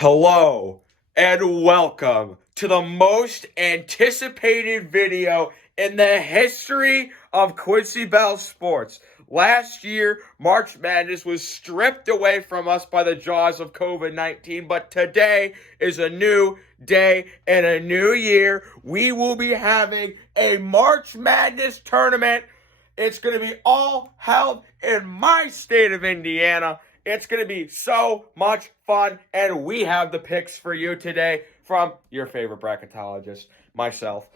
Hello and welcome to the most anticipated video in the history of Quincy Bell Sports. Last year, March Madness was stripped away from us by the jaws of COVID-19, but today is a new day and a new year. We will be having a March Madness tournament. It's going to be all held in my state of Indiana. It's going to be so much fun, and we have the picks for you today from your favorite bracketologist, myself.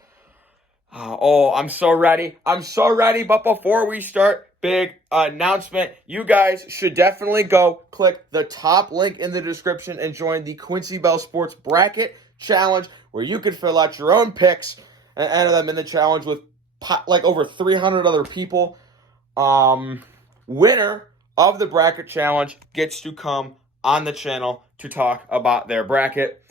I'm so ready. But before we start, big announcement. You guys should definitely go click the top link in the description and join the Quincy Bell Sports Bracket Challenge, where you can fill out your own picks and enter them in the challenge with like over 300 other people. Winner of the bracket challenge gets to come on the channel to talk about their bracket.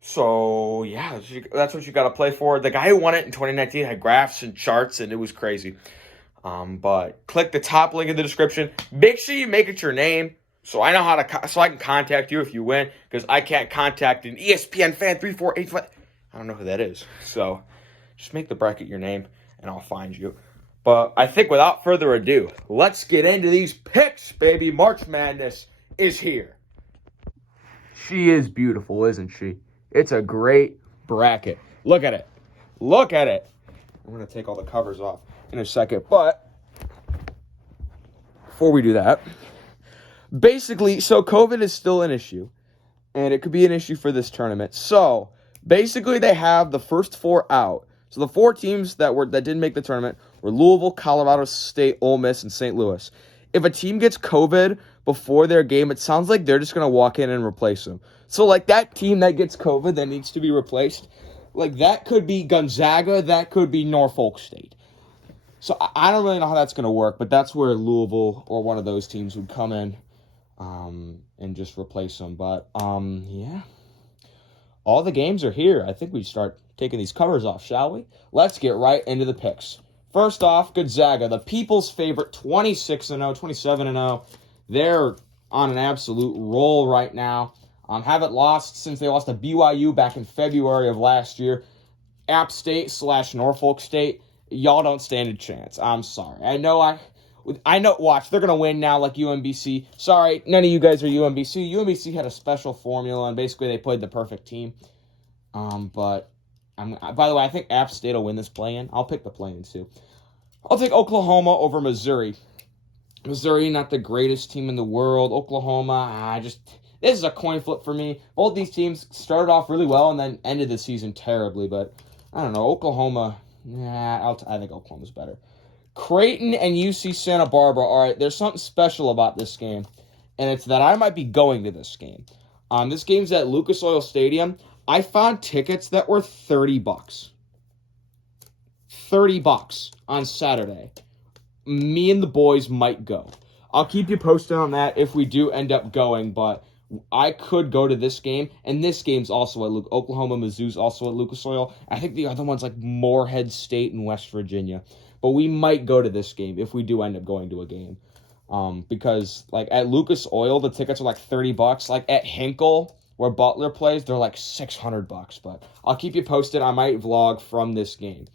So, yeah, that's what you got to play for. The guy who won it in 2019 had graphs and charts, and it was crazy. But click the top link in the description. Make sure you make it your name so I know so I can contact you if you win, because I can't contact an ESPN fan 3485. I don't know who that is. So, just make the bracket your name, and I'll find you. But I think without further ado, let's get into these picks, baby. March Madness is here. She is beautiful, isn't she? It's a great bracket. Look at it. Look at it. I'm going to take all the covers off in a second. But before we do that, basically, so COVID is still an issue. And it could be an issue for this tournament. So basically, they have the first four out. So the four teams that didn't make the tournament were Louisville, Colorado State, Ole Miss, and St. Louis. If a team gets COVID before their game, it sounds like they're just going to walk in and replace them. So, like, that team that gets COVID that needs to be replaced, like, that could be Gonzaga, that could be Norfolk State. So I don't really know how that's going to work, but that's where Louisville or one of those teams would come in and just replace them. But, yeah. All the games are here. I think we start taking these covers off, shall we? Let's get right into the picks. First off, Gonzaga, the people's favorite, 26-0, 27-0. They're on an absolute roll right now. Haven't lost since they lost to BYU back in February of last year. App State / Norfolk State, y'all don't stand a chance. I'm sorry. I know, watch, they're going to win now like UMBC. Sorry, none of you guys are UMBC. UMBC had a special formula, and basically they played the perfect team. But, by the way, I think App State will win this play-in. I'll pick the play-in, too. I'll take Oklahoma over Missouri. Missouri, not the greatest team in the world. Oklahoma, this is a coin flip for me. Both these teams started off really well and then ended the season terribly. But, I don't know, Oklahoma, I think Oklahoma's better. Creighton and UC Santa Barbara. All right, there's something special about this game, and it's that I might be going to this game. This game's at Lucas Oil Stadium. I found tickets that were $30. $30 on Saturday. Me and the boys might go. I'll keep you posted on that if we do end up going, but I could go to this game, and this game's also at Oklahoma. Mizzou's also at Lucas Oil. I think the other one's like Morehead State in West Virginia. But we might go to this game if we do end up going to a game. Because, like, at Lucas Oil, the tickets are like $30. Like, at Hinkle, where Butler plays, they're like $600. But I'll keep you posted. I might vlog from this game.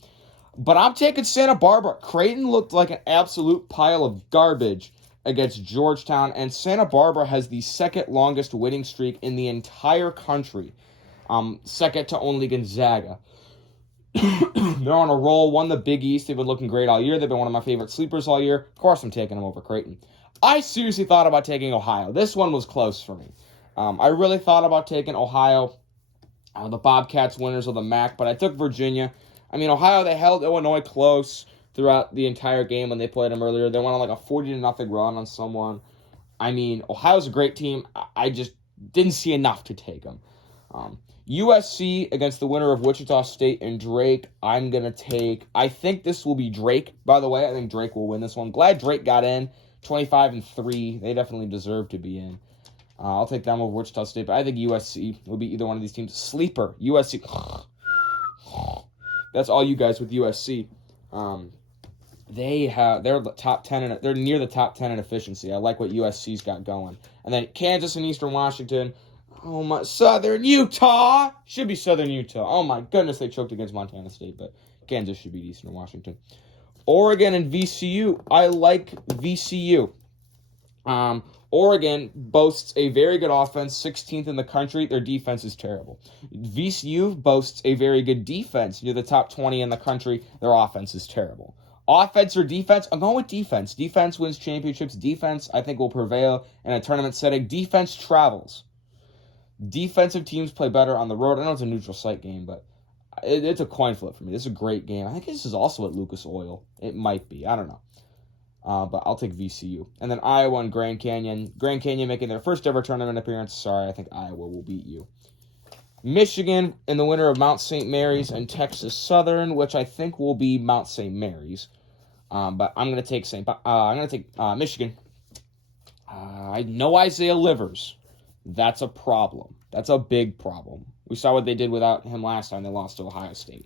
But I'm taking Santa Barbara. Creighton looked like an absolute pile of garbage against Georgetown. And Santa Barbara has the second longest winning streak in the entire country. Second to only Gonzaga. They're on a roll. Won the Big East. They've been looking great all year. They've been one of my favorite sleepers all year. Of course, I'm taking them over Creighton. I seriously thought about taking Ohio. This one was close for me. I really thought about taking Ohio, the Bobcats winners of the MAC, but I took Virginia. I mean, Ohio, they held Illinois close throughout the entire game when they played them earlier. They went on like a 40-0 run on someone. I mean, Ohio's a great team. I just didn't see enough to take them. USC against the winner of Wichita State and Drake. I'm going to take, I think this will be Drake, by the way. I think Drake will win this one. Glad Drake got in. 25-3. They definitely deserve to be in. I'll take them over Wichita State, but I think USC will be either one of these teams. Sleeper, USC. That's all you guys with USC. They're the top 10 and they're near the top 10 in efficiency. I like what USC's got going. And then Kansas and Eastern Washington. Oh, my. Southern Utah. Should be Southern Utah. Oh, my goodness. They choked against Montana State, but Kansas should beat Eastern Washington. Oregon and VCU. I like VCU. Oregon boasts a very good offense, 16th in the country. Their defense is terrible. VCU boasts a very good defense, near the top 20 in the country. Their offense is terrible. Offense or defense? I'm going with defense. Defense wins championships. Defense, I think, will prevail in a tournament setting. Defense travels. Defensive teams play better on the road. I know it's a neutral site game, but it's a coin flip for me. This is a great game. I think this is also at Lucas Oil. It might be. I don't know. But I'll take VCU. And then Iowa and Grand Canyon. Grand Canyon making their first ever tournament appearance. Sorry, I think Iowa will beat you. Michigan in the winner of Mount St. Mary's and Texas Southern, which I think will be Mount St. Mary's. But I'm going to take Michigan. I know Isaiah Livers. That's a problem. That's a big problem. We saw what they did without him last time. They lost to Ohio State.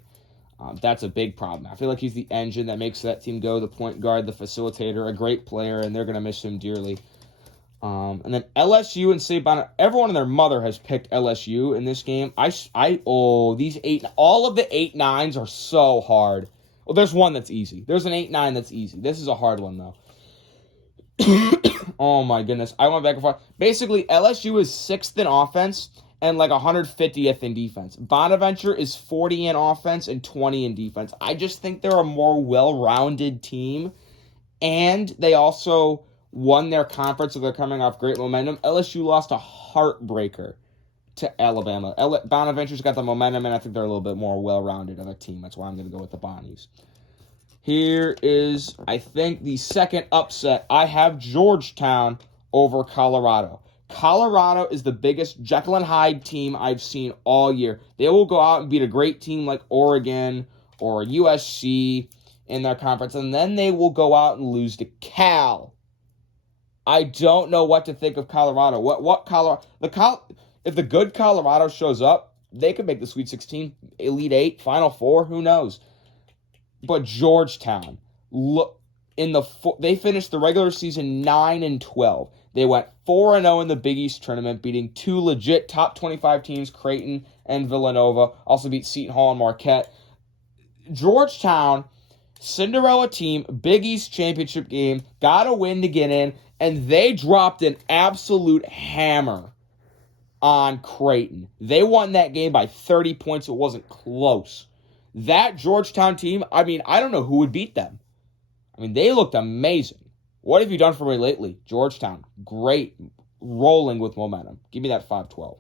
That's a big problem. I feel like he's the engine that makes that team go, the point guard, the facilitator, a great player, and they're going to miss him dearly. And then LSU and St. Bonaventure. Everyone and their mother has picked LSU in this game. All of the 8-9s are so hard. Well, there's one that's easy. There's an 8-9 that's easy. This is a hard one, though. Oh, my goodness. I went back and forth. Basically, LSU is 6th in offense and like 150th in defense. Bonaventure is 40 in offense and 20 in defense. I just think they're a more well-rounded team, and they also won their conference, so they're coming off great momentum. LSU lost a heartbreaker to Alabama. Bonaventure's got the momentum, and I think they're a little bit more well-rounded of a team. That's why I'm going to go with the Bonnies. Here is, I think, the second upset. I have Georgetown over Colorado. Colorado is the biggest Jekyll and Hyde team I've seen all year. They will go out and beat a great team like Oregon or USC in their conference, and then they will go out and lose to Cal. I don't know what to think of Colorado. If the good Colorado shows up, they could make the Sweet 16, Elite 8, Final 4, who knows? But Georgetown, they finished the regular season 9-12. They went 4-0 in the Big East tournament, beating two legit top 25 teams, Creighton and Villanova. Also beat Seton Hall and Marquette. Georgetown, Cinderella team, Big East championship game, got a win to get in, and they dropped an absolute hammer on Creighton. They won that game by 30 points. It wasn't close. That Georgetown team, I don't know who would beat them. They looked amazing. What have you done for me lately? Georgetown, great, rolling with momentum. Give me that 5-12.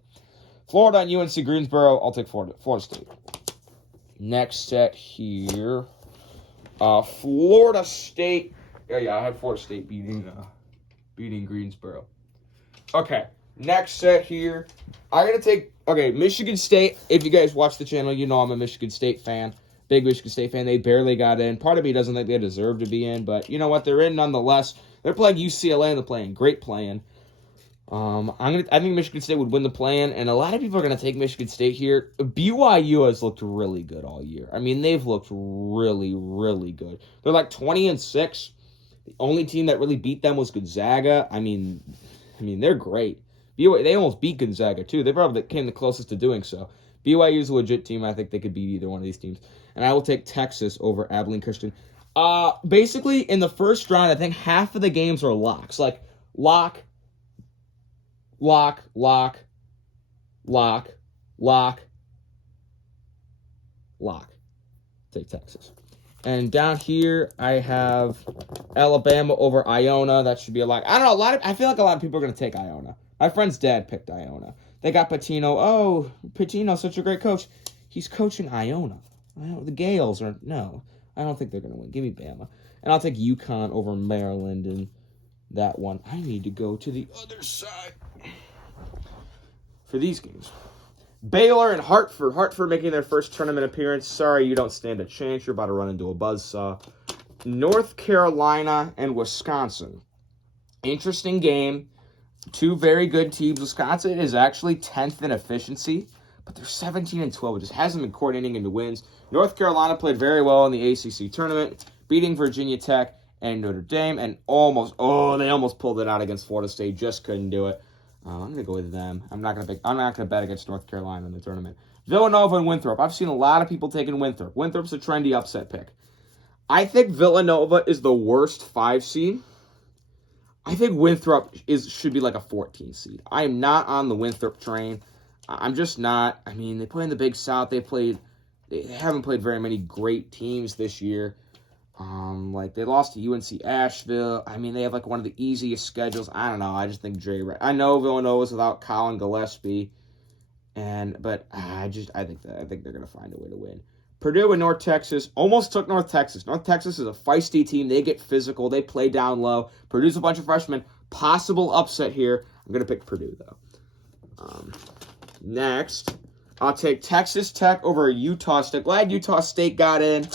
Florida and UNC Greensboro, I'll take Florida State. Next set here, Florida State. Yeah, I had Florida State beating Greensboro. Okay, next set here. Michigan State. If you guys watch the channel, you know I'm a Michigan State fan. Big Michigan State fan. They barely got in. Part of me doesn't think they deserve to be in, but you know what? They're in nonetheless. They're playing UCLA and they're playing great playing. I think Michigan State would win the play-in, and a lot of people are going to take Michigan State here. BYU has looked really good all year. They've looked really, really good. They're like 20-6. The only team that really beat them was Gonzaga. They're great. BYU, they almost beat Gonzaga too. They probably came the closest to doing so. BYU is a legit team. I think they could beat either one of these teams. And I will take Texas over Abilene Christian. Basically, in the first round, I think half of the games are locks. Like, lock. Take Texas. And down here, I have Alabama over Iona. That should be a lock. I don't know. I feel like a lot of people are going to take Iona. My friend's dad picked Iona. They got Pitino. Oh, Pitino's such a great coach. He's coaching Iona. The Gales are... No, I don't think they're going to win. Give me Bama. And I'll take UConn over Maryland in that one. I need to go to the other side for these games. Baylor and Hartford. Hartford making their first tournament appearance. Sorry, you don't stand a chance. You're about to run into a buzzsaw. North Carolina and Wisconsin. Interesting game. Two very good teams. Wisconsin is actually 10th in efficiency, but they're 17-12. It just hasn't been coordinating into wins. North Carolina played very well in the ACC tournament, beating Virginia Tech and Notre Dame, and they almost pulled it out against Florida State. Just couldn't do it. I'm gonna go with them. I'm not gonna bet against North Carolina in the tournament. Villanova and Winthrop. I've seen a lot of people taking Winthrop. Winthrop's a trendy upset pick. I think Villanova is the worst 5 seed. I think Winthrop should be like a 14 seed. I am not on the Winthrop train. I'm just not. I mean, they play in the Big South. They haven't played very many great teams this year. Like they lost to UNC Asheville. I mean, they have like one of the easiest schedules. I don't know. I just think I know Villanova's without Colin Gillespie, but I think they're gonna find a way to win. Purdue and North Texas almost took North Texas. North Texas is a feisty team. They get physical. They play down low. Purdue's a bunch of freshmen. Possible upset here. I'm gonna pick Purdue though. Next, I'll take Texas Tech over Utah State. Glad Utah State got in.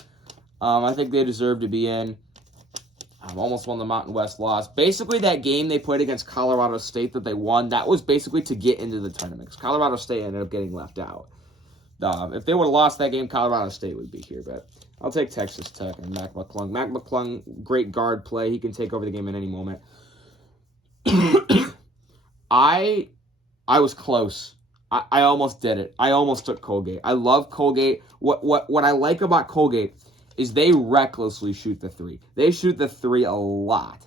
I think they deserve to be in. Almost won the Mountain West loss. Basically, that game they played against Colorado State that they won, that was basically to get into the tournament. Because Colorado State ended up getting left out. If they would have lost that game, Colorado State would be here. But I'll take Texas Tech and Mac McClung. Mac McClung, great guard play. He can take over the game at any moment. I was close. I almost did it. I almost took Colgate. I love Colgate. What I like about Colgate is they recklessly shoot the 3. They shoot the 3 a lot.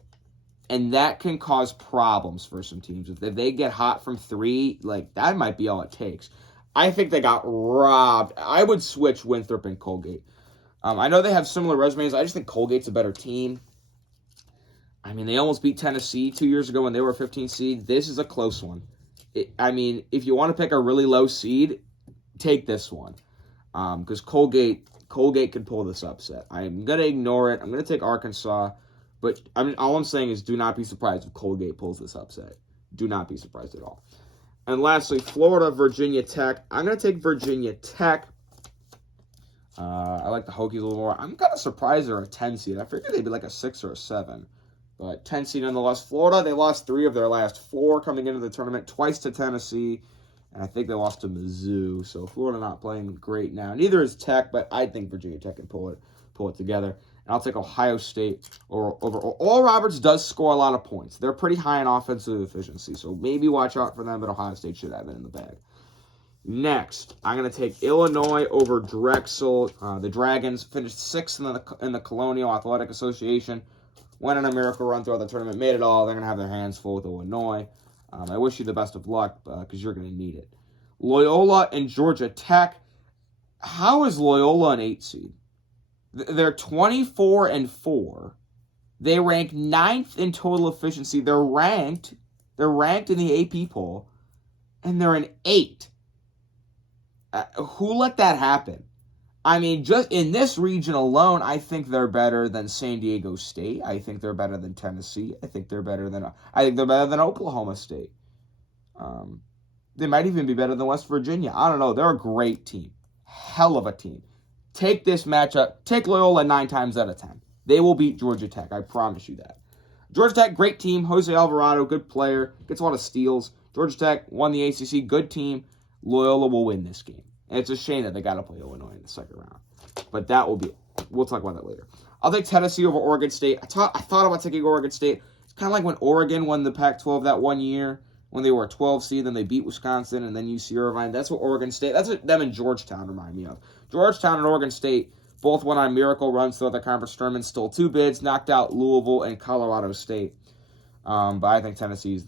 And that can cause problems for some teams. If they get hot from 3, like that might be all it takes. I think they got robbed. I would switch Winthrop and Colgate. I know they have similar resumes. I just think Colgate's a better team. I mean, they almost beat Tennessee 2 years ago when they were a 15 seed. This is a close one. If you want to pick a really low seed, take this one. Because Colgate can pull this upset. I'm going to ignore it. I'm going to take Arkansas. But all I'm saying is do not be surprised if Colgate pulls this upset. Do not be surprised at all. And lastly, Florida, Virginia Tech. I'm going to take Virginia Tech. I like the Hokies a little more. I'm kind of surprised they're a 10 seed. I figured they'd be like a 6 or a 7. But 10 seed nonetheless. Florida, they lost 3 of their last 4 coming into the tournament. Twice to Tennessee. And I think they lost to Mizzou. So Florida not playing great now. Neither is Tech, but I think Virginia Tech can pull it together. And I'll take Ohio State over. Oral Roberts does score a lot of points. They're pretty high in offensive efficiency, so maybe watch out for them, but Ohio State should have it in the bag. Next, I'm going to take Illinois over Drexel. The Dragons finished 6th in the Colonial Athletic Association. Went on a miracle run throughout the tournament, made it all. They're going to have their hands full with Illinois. I wish you the best of luck because you're going to need it. Loyola and Georgia Tech. How is Loyola an 8 seed? They're 24-4. They rank 9th in total efficiency. They're ranked in the AP poll, and they're an 8. Who let that happen? I mean, just in this region alone, I think they're better than San Diego State. I think they're better than Tennessee. I think they're better than Oklahoma State. They might even be better than West Virginia. I don't know. They're a great team. Hell of a team. Take this matchup. Take Loyola 9 times out of 10. They will beat Georgia Tech. I promise you that. Georgia Tech, great team. Jose Alvarado, good player. Gets a lot of steals. Georgia Tech won the ACC. Good team. Loyola will win this game. And it's a shame that they got to play Illinois in the second round. But we'll talk about that later. I'll take Tennessee over Oregon State. I thought about taking Oregon State. It's kind of like when Oregon won the Pac-12 that one year when they were a 12 seed, then they beat Wisconsin, and then UC Irvine. That's what Oregon State, that's what them and Georgetown remind me of. Georgetown and Oregon State both went on miracle runs throughout the conference tournament, stole 2 bids, knocked out Louisville and Colorado State. But I think Tennessee's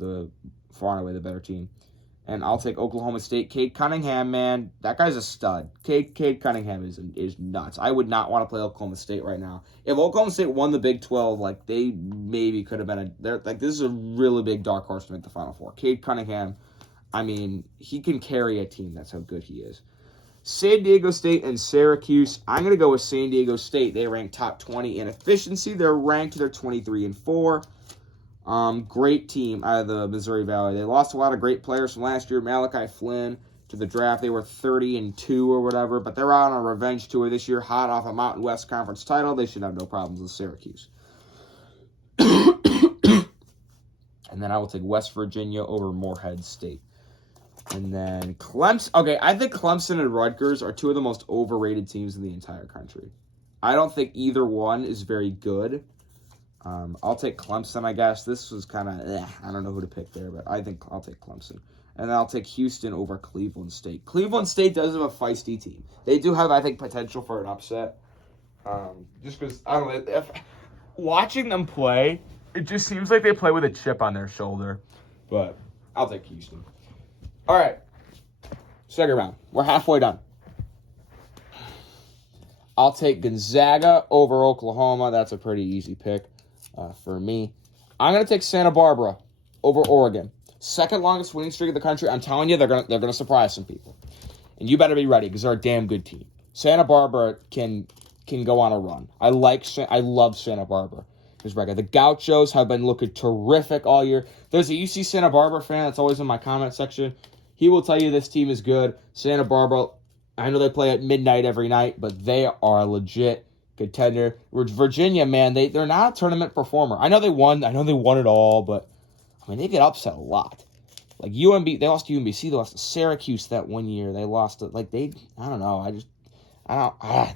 far and away the better team. And I'll take Oklahoma State. Cade Cunningham, man, that guy's a stud. Cade Cunningham is nuts. I would not want to play Oklahoma State right now. If Oklahoma State won the Big 12, like they maybe could have been this is a really big dark horse to make the Final Four. Cade Cunningham, I mean, he can carry a team. That's how good he is. San Diego State and Syracuse. I'm going to go with San Diego State. They rank top 20 in efficiency. They're 23-4. Great team out of the Missouri Valley. They lost a lot of great players from last year. Malachi Flynn to the draft. They were 30-2 or whatever, but they're out on a revenge tour this year, hot off a Mountain West Conference title. They should have no problems with Syracuse. And then I will take West Virginia over Morehead State. And then Clemson. Okay, I think Clemson and Rutgers are 2 of the most overrated teams in the entire country. I don't think either one is very good. I'll take Clemson, I guess. This was kind of, I don't know who to pick there, but I think I'll take Clemson. And then I'll take Houston over Cleveland State. Cleveland State does have a feisty team. They do have, I think, potential for an upset. Just because, I don't know, watching them play, it just seems like they play with a chip on their shoulder. But I'll take Houston. All right. Second round. We're halfway done. I'll take Gonzaga over Oklahoma. That's a pretty easy pick for me. I'm going to take Santa Barbara over Oregon. Second longest winning streak in the country. I'm telling you, they're gonna surprise some people. And you better be ready because they're a damn good team. Santa Barbara can go on a run. I love Santa Barbara. The Gauchos have been looking terrific all year. There's a UC Santa Barbara fan that's always in my comment section. He will tell you this team is good. Santa Barbara, I know they play at midnight every night, but they are a legit contender. Virginia, man, they're not a tournament performer. I know they won it all, but I mean, they get upset a lot. Like UMB, they lost to UMBC, they lost to Syracuse that one year. They lost to, I don't know.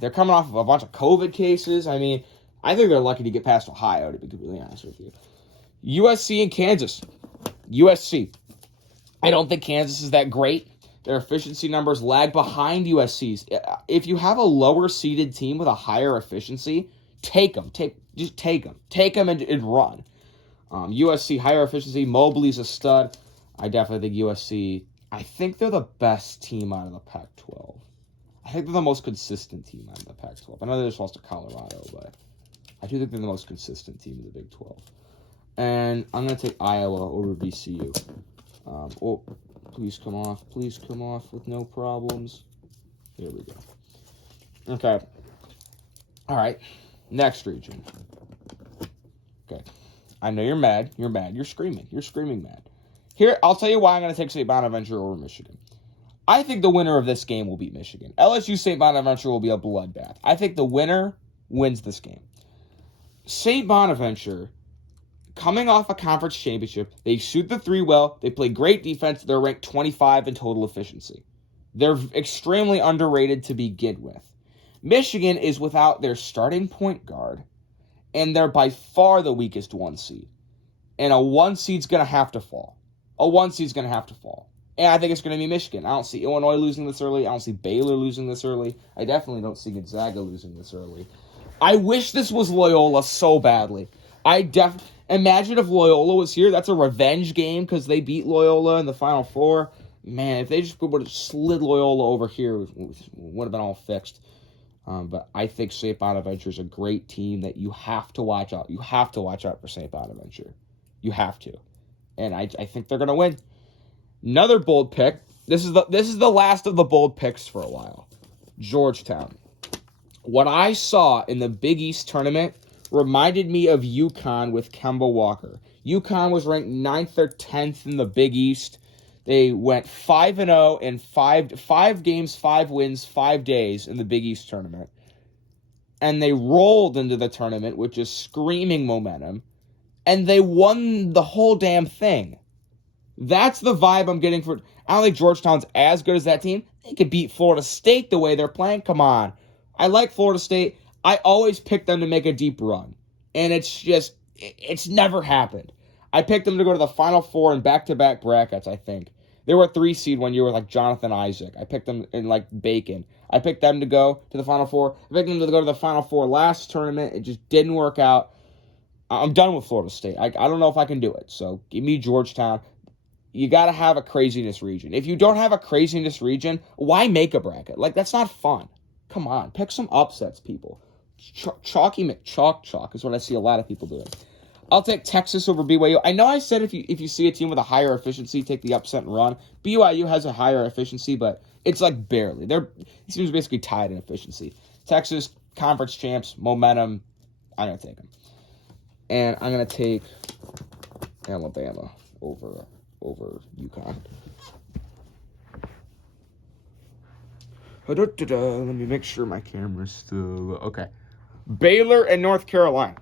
They're coming off of a bunch of COVID cases. I mean, I think they're lucky to get past Ohio, to be completely honest with you. USC and Kansas. USC. I don't think Kansas is that great. Their efficiency numbers lag behind USC's. If you have a lower seeded team with a higher efficiency, take them. Just take them. Take them and run. USC, higher efficiency. Mobley's a stud. I definitely think USC, I think they're the best team out of the Pac-12. I think they're the most consistent team out of the Pac-12. I know they just lost to Colorado, but I do think they're the most consistent team in the Big 12. And I'm going to take Iowa over VCU. Please come off. Please come off with no problems. There we go. Okay. All right. Next region. Okay. I know you're mad. You're mad. You're screaming. You're screaming mad. Here, I'll tell you why I'm going to take St. Bonaventure over Michigan. I think the winner of this game will beat Michigan. LSU St. Bonaventure will be a bloodbath. I think the winner wins this game. St. Bonaventure, coming off a conference championship, they shoot the three well. They play great defense. They're ranked 25 in total efficiency. They're extremely underrated to begin with. Michigan is without their starting point guard, and they're by far the weakest one seed. And a one seed's going to have to fall. And I think it's going to be Michigan. I don't see Illinois losing this early. I don't see Baylor losing this early. I definitely don't see Gonzaga losing this early. I wish this was Loyola so badly. Imagine if Loyola was here. That's a revenge game because they beat Loyola in the Final Four. Man, if they just would have slid Loyola over here, it would have been all fixed. But I think St. Bonaventure is a great team that you have to watch out. You have to watch out for St. Bonaventure. You have to. And I think they're going to win. Another bold pick. This is the last of the bold picks for a while. Georgetown. What I saw in the Big East tournament reminded me of UConn with Kemba Walker. UConn was ranked 9th or 10th in the Big East. They went 5-0 in five games, 5 wins, 5 days in the Big East tournament. And they rolled into the tournament with just screaming momentum. And they won the whole damn thing. That's the vibe I'm getting for. I don't think Georgetown's as good as that team. They could beat Florida State the way they're playing. Come on. I like Florida State. I always pick them to make a deep run. And it's never happened. I picked them to go to the Final Four in back-to-back brackets, I think. They were a 3 seed one year with like Jonathan Isaac. I picked them in like Bacon. I picked them to go to the Final Four. I picked them to go to the Final Four last tournament. It just didn't work out. I'm done with Florida State. I don't know if I can do it. So give me Georgetown. You got to have a craziness region. If you don't have a craziness region, why make a bracket? Like, that's not fun. Come on. Pick some upsets, people. Chalky McChalk is what I see a lot of people doing. I'll take Texas over BYU. I know I said if you see a team with a higher efficiency, take the upset and run. BYU has a higher efficiency, but it's like barely. It seems basically tied in efficiency. Texas, conference champs, momentum. I'm going to take them. And I'm going to take Alabama over UConn. Let me make sure my camera's still... Okay. Baylor and North Carolina.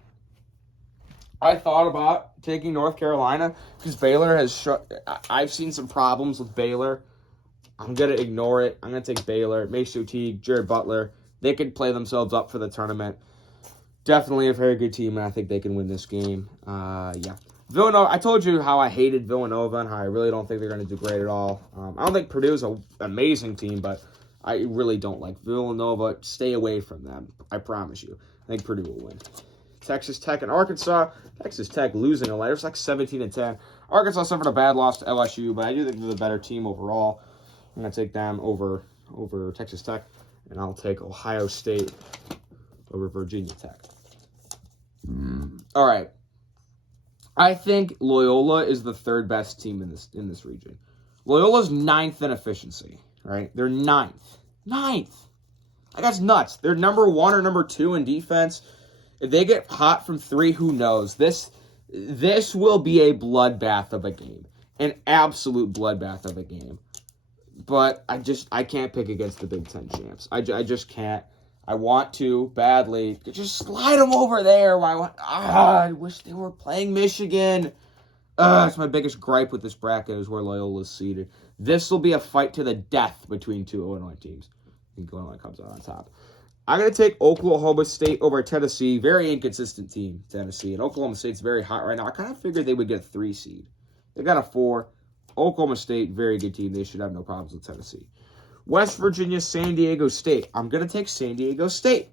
I thought about taking North Carolina because Baylor has... I've seen some problems with Baylor. I'm going to ignore it. I'm going to take Baylor. Mace Teague, Jared Butler. They could play themselves up for the tournament. Definitely a very good team, and I think they can win this game. Yeah. Villanova, I told you how I hated Villanova and how I really don't think they're going to do great at all. I don't think Purdue's an amazing team, but I really don't like Villanova. Stay away from them. I promise you. I think Purdue will win. Texas Tech and Arkansas. Texas Tech losing a lot. It was like 17-10. Arkansas suffered a bad loss to LSU, but I do think they're the better team overall. I'm going to take them over Texas Tech, and I'll take Ohio State over Virginia Tech. All right. I think Loyola is the third best team in this region. Loyola's 9th in efficiency, right? They're 9th. 9th. Like, that's nuts. They're number 1 or number 2 in defense. If they get hot from 3, who knows? This will be a bloodbath of a game. An absolute bloodbath of a game. But I can't pick against the Big Ten champs. I just can't. I want to badly. Just slide them over there. I wish they were playing Michigan. That's my biggest gripe with this bracket is where Loyola is seated. This will be a fight to the death between 2 Illinois teams. I think Illinois comes out on top. I'm going to take Oklahoma State over Tennessee. Very inconsistent team, Tennessee. And Oklahoma State's very hot right now. I kind of figured they would get a 3 seed. They got a 4. Oklahoma State, very good team. They should have no problems with Tennessee. West Virginia, San Diego State. I'm going to take San Diego State.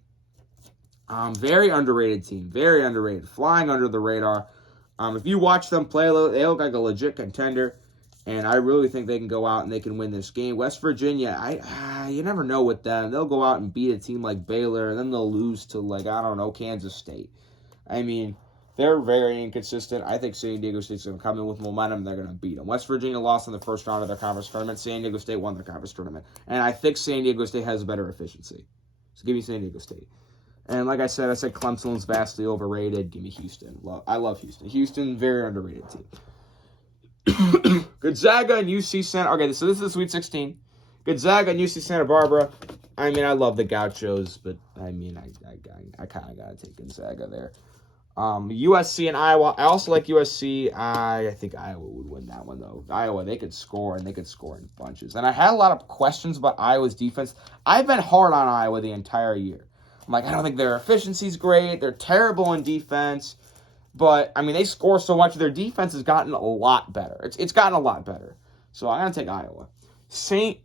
Very underrated team. Very underrated. Flying under the radar. If you watch them play, they look like a legit contender. And I really think they can go out and they can win this game. West Virginia, you never know with them. They'll go out and beat a team like Baylor, and then they'll lose to, Kansas State. I mean, they're very inconsistent. I think San Diego State's going to come in with momentum. They're going to beat them. West Virginia lost in the first round of their conference tournament. San Diego State won their conference tournament. And I think San Diego State has better efficiency. So give me San Diego State. And like I said Clemson's vastly overrated. Give me Houston. I love Houston. Houston, very underrated team. Gonzaga and UC Santa. Okay, so this is the Sweet 16. Gonzaga and UC Santa Barbara. I mean, I love the Gauchos, but I mean, I kind of got to take Gonzaga there. USC and Iowa. I also like USC. I think Iowa would win that one, though. Iowa, they could score, and they could score in bunches. And I had a lot of questions about Iowa's defense. I've been hard on Iowa the entire year. I'm like, I don't think their efficiency's great. They're terrible in defense. But, I mean, they score so much. Their defense has gotten a lot better. It's gotten a lot better. So I'm going to take Iowa. St.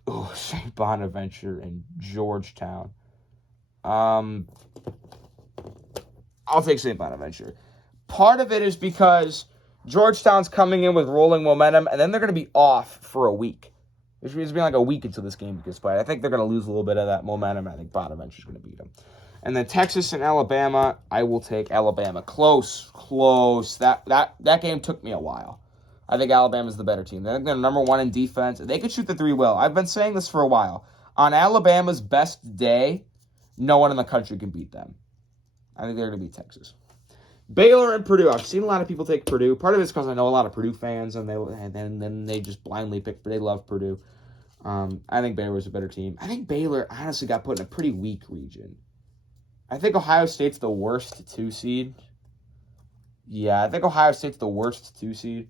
Bonaventure and Georgetown. I'll take St. Bonaventure. Part of it is because Georgetown's coming in with rolling momentum, and then they're going to be off for a week. Which means it's been like a week until this game gets played. I think they're going to lose a little bit of that momentum. I think Bonaventure's going to beat them. And then Texas and Alabama, I will take Alabama. Close. That game took me a while. I think Alabama's the better team. They're number 1 in defense. They could shoot the 3 well. I've been saying this for a while. On Alabama's best day, no one in the country can beat them. I think they're going to beat Texas. Baylor and Purdue. I've seen a lot of people take Purdue. Part of it's because I know a lot of Purdue fans, and then they just blindly pick. They love Purdue. I think Baylor's a better team. I think Baylor honestly got put in a pretty weak region. I think Ohio State's the worst 2 seed. Yeah, I think Ohio State's the worst 2 seed.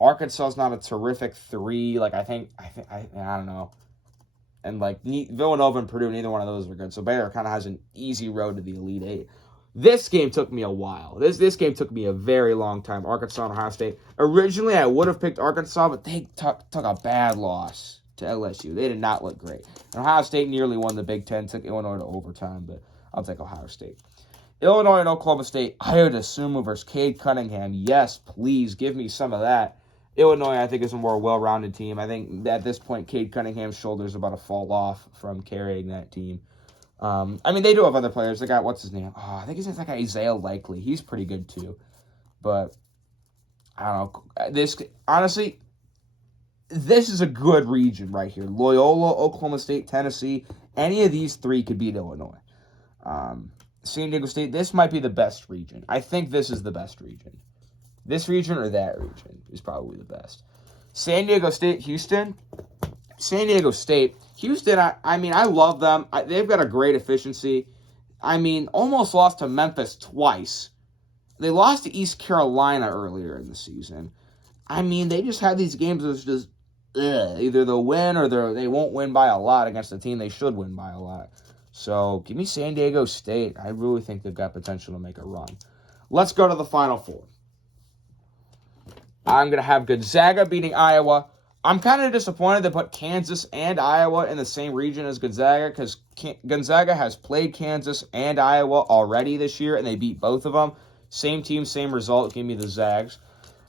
Arkansas's not a terrific 3. I don't know. And Villanova and Purdue, neither one of those are good. So Baylor kind of has an easy road to the Elite 8. This game took me a while. This game took me a very long time. Arkansas and Ohio State. Originally, I would have picked Arkansas, but they took a bad loss to LSU. They did not look great. And Ohio State nearly won the Big Ten, took Illinois to overtime, but I'll take Ohio State. Illinois and Oklahoma State. Iota Sumu versus Cade Cunningham. Yes, please give me some of that. Illinois, I think, is a more well-rounded team. I think at this point, Cade Cunningham's shoulders are about to fall off from carrying that team. They do have other players. They got, what's his name? I think his name's Isaiah Likely. He's pretty good, too. But, I don't know. Honestly, this is a good region right here. Loyola, Oklahoma State, Tennessee. Any of these 3 could beat Illinois. San Diego State, this might be the best region. I think this is the best region. This region or that region is probably the best. San Diego State, Houston. San Diego State. Houston, I love them. They've got a great efficiency. Almost lost to Memphis twice. They lost to East Carolina earlier in the season. They just had these games that's just, either they'll win or they won't win by a lot against a team they should win by a lot. So give me San Diego State. I really think they've got potential to make a run. Let's go to the Final Four. I'm going to have Gonzaga beating Iowa. I'm kind of disappointed to put Kansas and Iowa in the same region as Gonzaga because Gonzaga has played Kansas and Iowa already this year, and they beat both of them. Same team, same result. Give me the Zags.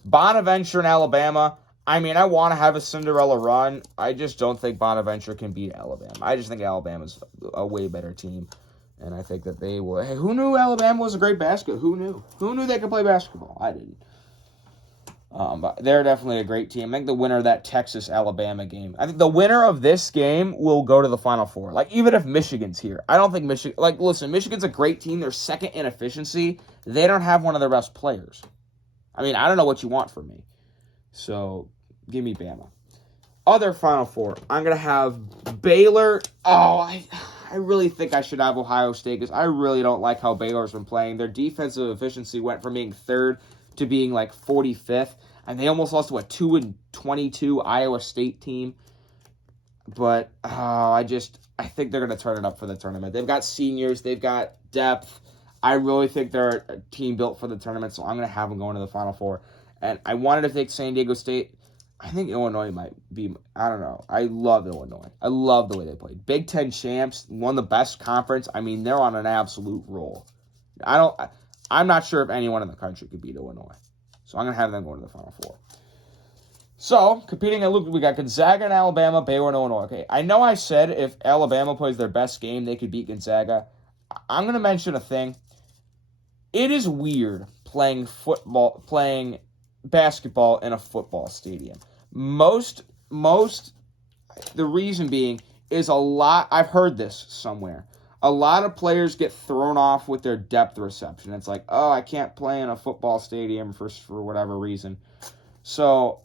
Bonaventure and Alabama. I mean, I want to have a Cinderella run. I just don't think Bonaventure can beat Alabama. I just think Alabama's a way better team, and I think that they will. Hey, who knew Alabama was a great basket? Who knew? Who knew they could play basketball? I didn't. But they're definitely a great team. I think the winner of that Texas-Alabama game, I think the winner of this game will go to the Final Four. Like, even if Michigan's here, I don't think Michigan... Like, listen, Michigan's a great team. They're second in efficiency. They don't have one of their best players. I mean, I don't know what you want from me. So, give me Bama. Other Final Four, I'm going to have Baylor. Oh, I really think I should have Ohio State because I really don't like how Baylor's been playing. Their defensive efficiency went from being third to being like 45th, and they almost lost to a 2-22 Iowa State team. But I think they're going to turn it up for the tournament. They've got seniors, they've got depth. I really think they're a team built for the tournament, so I'm going to have them going to the Final Four. And I wanted to take San Diego State. I think Illinois might be, I don't know. I love Illinois. I love the way they played. Big Ten champs, won the best conference. I mean, they're on an absolute roll. I'm not sure if anyone in the country could beat Illinois. So I'm going to have them going to the Final Four. So, competing at Luke, we got Gonzaga and Alabama, Baylor and Illinois. Okay, I know I said if Alabama plays their best game, they could beat Gonzaga. I'm going to mention a thing. It is weird playing basketball in a football stadium. The reason being is I've heard this somewhere. A lot of players get thrown off with their depth reception. It's like, oh, I can't play in a football stadium for whatever reason. So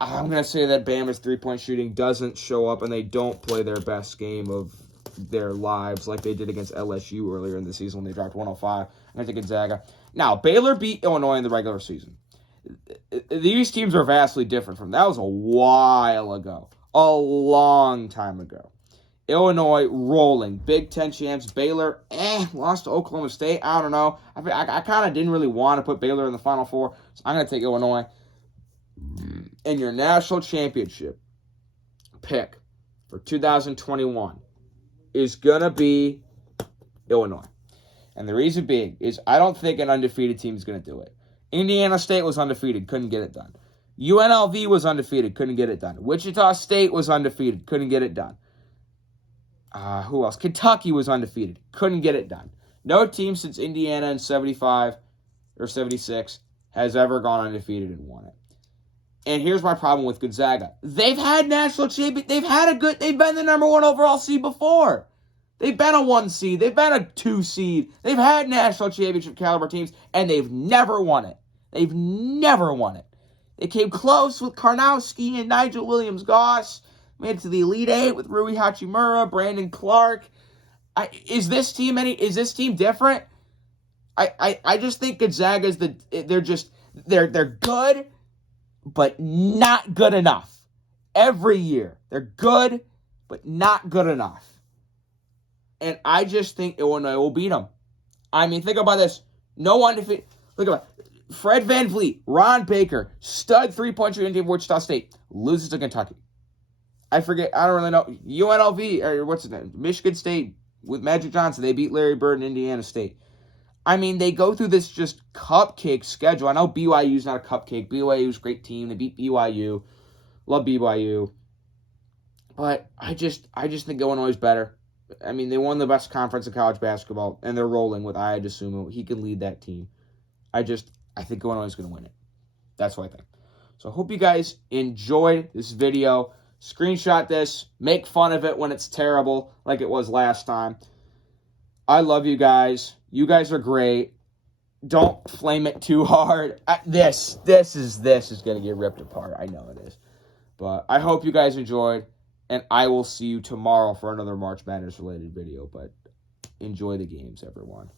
I'm going to say that Bama's three-point shooting doesn't show up and they don't play their best game of their lives like they did against LSU earlier in the season when they dropped 105 against Gonzaga. Now, Baylor beat Illinois in the regular season. These teams are vastly different from that. Was a while ago. A long time ago. Illinois rolling. Big Ten champs. Baylor, lost to Oklahoma State. I don't know. I kind of didn't really want to put Baylor in the Final Four, so I'm going to take Illinois. And your national championship pick for 2021 is going to be Illinois. And the reason being is I don't think an undefeated team is going to do it. Indiana State was undefeated, couldn't get it done. UNLV was undefeated, couldn't get it done. Wichita State was undefeated, couldn't get it done. Who else? Kentucky was undefeated. Couldn't get it done. No team since Indiana in 75 or 76 has ever gone undefeated and won it. And here's my problem with Gonzaga. They've had national champion. They've been the number one overall seed before. They've been a 1 seed. They've been a 2 seed. They've had national championship caliber teams, and they've never won it. They've never won it. They came close with Karnowski and Nigel Williams-Goss. Made it to the Elite Eight with Rui Hachimura, Brandon Clark. Is this team different? I just think Gonzaga's they're good, but not good enough. Every year. They're good, but not good enough. And I just think Illinois will beat them. I mean, think about this. No undefeated. Look at it. Fred VanVleet, Ron Baker, stud three-point shooting team of Wichita State, loses to Kentucky. I forget. I don't really know. UNLV, or what's it name? Michigan State with Magic Johnson. They beat Larry Bird and Indiana State. I mean, they go through this just cupcake schedule. I know BYU's not a cupcake. BYU's a great team. They beat BYU. Love BYU. But I just think Illinois is better. I mean, they won the best conference in college basketball, and they're rolling with Aya DeSumo. He can lead that team. I think Illinois is going to win it. That's what I think. So I hope you guys enjoyed this video. Screenshot this. Make fun of it when it's terrible, like it was last time. I love you guys. You guys are great. Don't flame it too hard. This is going to get ripped apart. I know it is. But I hope you guys enjoyed, and I will see you tomorrow for another March Madness related video. But enjoy the games, everyone.